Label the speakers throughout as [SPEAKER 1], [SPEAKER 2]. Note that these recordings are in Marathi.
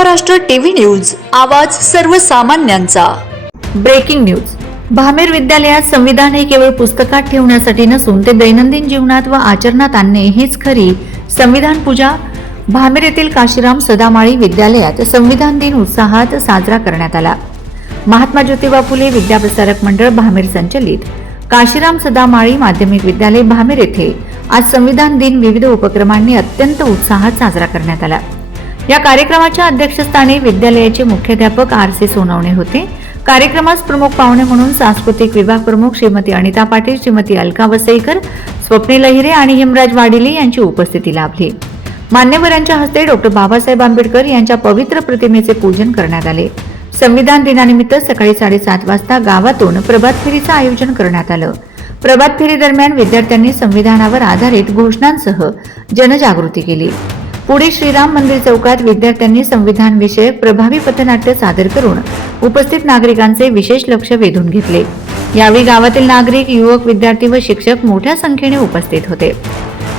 [SPEAKER 1] महाराष्ट्र टीव्ही न्यूज आवाज सर्वसामान्यांचा.
[SPEAKER 2] Breaking news. भामेर विद्यालयात संविधान हे केवळ पुस्तकात ठेवण्यासाठी नसून ते दैनंदिन जीवनात व आचरणात आणणे हीच खरी संविधान पूजा. भामेर येथील काशीराम सदामाळी विद्यालयात संविधान दिन उत्साहात साजरा करण्यात आला. महात्मा ज्योतिबा फुले विद्याप्रसारक मंडळ भामेर संचलित. काशीराम सदामाळी माध्यमिक विद्यालय भामेर येथे आज संविधान दिन विविध उपक्रमांनी अत्यंत उत्साहात साजरा करण्यात आला. या कार्यक्रमाच्या अध्यक्षस्थानी विद्यालयाचे मुख्याध्यापक आर सी सोनवणे होते. कार्यक्रमास प्रमुख पाहुणे म्हणून सांस्कृतिक विभाग प्रमुख श्रीमती अनिता पाटील श्रीमती अलका वसईकर स्वप्नील लहिरे आणि हिमराज वाडिले यांची उपस्थिती लाभली. मान्यवरांच्या हस्ते डॉक्टर बाबासाहेब आंबेडकर यांच्या पवित्र प्रतिमेचे पूजन करण्यात आले. संविधान दिनानिमित्त सकाळी साडेसात वाजता गावातून प्रभात फेरीचं आयोजन करण्यात आलं. प्रभात फेरी दरम्यान विद्यार्थ्यांनी संविधानावर आधारित घोषणांसह जनजागृती केली. पुढे श्रीराम मंदिर चौकात विद्यार्थ्यांनी संविधान विषयक प्रभावी पथनाट्य सादर करून उपस्थित नागरिकांचे विशेष लक्ष वेधून घेतले. यावेळी गावातील नागरिक युवक विद्यार्थी व शिक्षक मोठ्या संख्येने उपस्थित होते.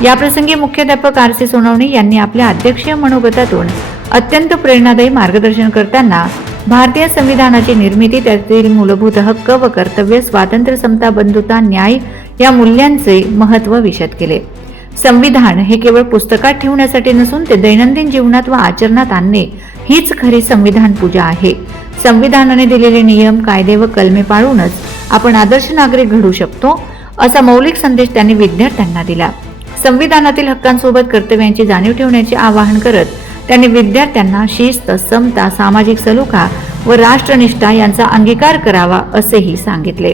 [SPEAKER 2] याप्रसंगी मुख्याध्यापक आर सी सोनवणे यांनी आपल्या अध्यक्षीय मनोगतातून अत्यंत प्रेरणादायी मार्गदर्शन करताना भारतीय संविधानाची निर्मिती त्यातील मूलभूत हक्क व कर्तव्य स्वातंत्र्य समता बंधुता न्याय या मूल्यांचे महत्त्व विशद केले. संविधान हे केवळ पुस्तकात ठेवण्यासाठी नसून ते दैनंदिन जीवनात व आचरणात आणणे हीच खरी संविधान पूजा आहे. संविधानाने दिलेले नियम कायदे व कलमे पाळूनच आपण आदर्श नागरिक घडू शकतो असा मौलिक संदेश त्यांनी विद्यार्थ्यांना दिला. संविधानातील हक्कांसोबत कर्तव्यांची जाणीव ठेवण्याचे आवाहन करत त्यांनी विद्यार्थ्यांना शिस्त समता सामाजिक सलोखा व राष्ट्रनिष्ठा यांचा अंगीकार करावा असेही सांगितले.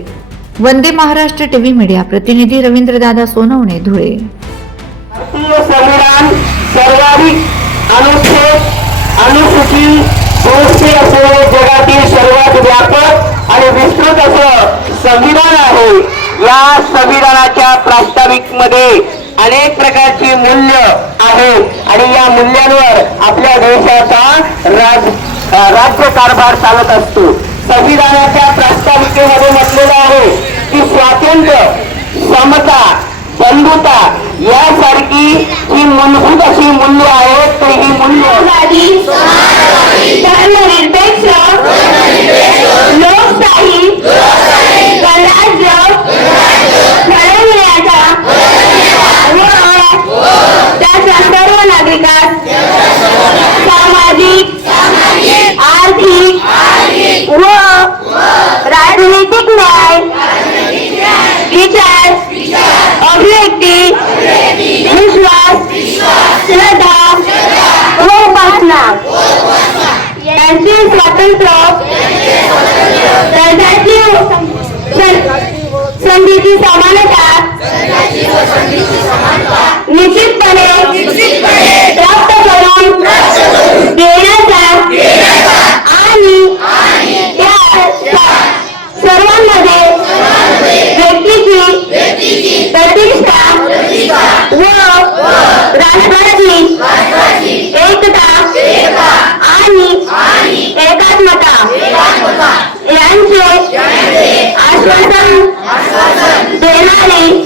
[SPEAKER 2] वंदे महाराष्ट्र टीव्ही मीडिया प्रतिनिधी रवींद्रदादा सोनवणे धुळे.
[SPEAKER 3] भारतीय संविधान सर्वाधिक अनुच्छेद अनुसूची दोनशे असलेले जगातील सर्वात व्यापक आणि विस्तृत असं संविधान आहे. या संविधानाच्या प्रास्ताविकमध्ये अनेक प्रकारची मूल्य आहेत आणि या मूल्यांवर आपल्या देशाचा राज अ, राज्य कारभार चालत असतो. संविधानाच्या प्रास्ताविकेमध्ये म्हटलेलं आहे की स्वातंत्र्य समता बंधुता या जी मूलभूत अशी मूल्य आहेत
[SPEAKER 4] स्वातंत्र्य दर्जाची संधीची समानता निश्चितपणे प्राप्त करून देण्याचा आणि त्या सर्वांमध्ये व्यक्तीची प्रतिष्ठा व एकात्मता यांचे आश्वासन देणारी.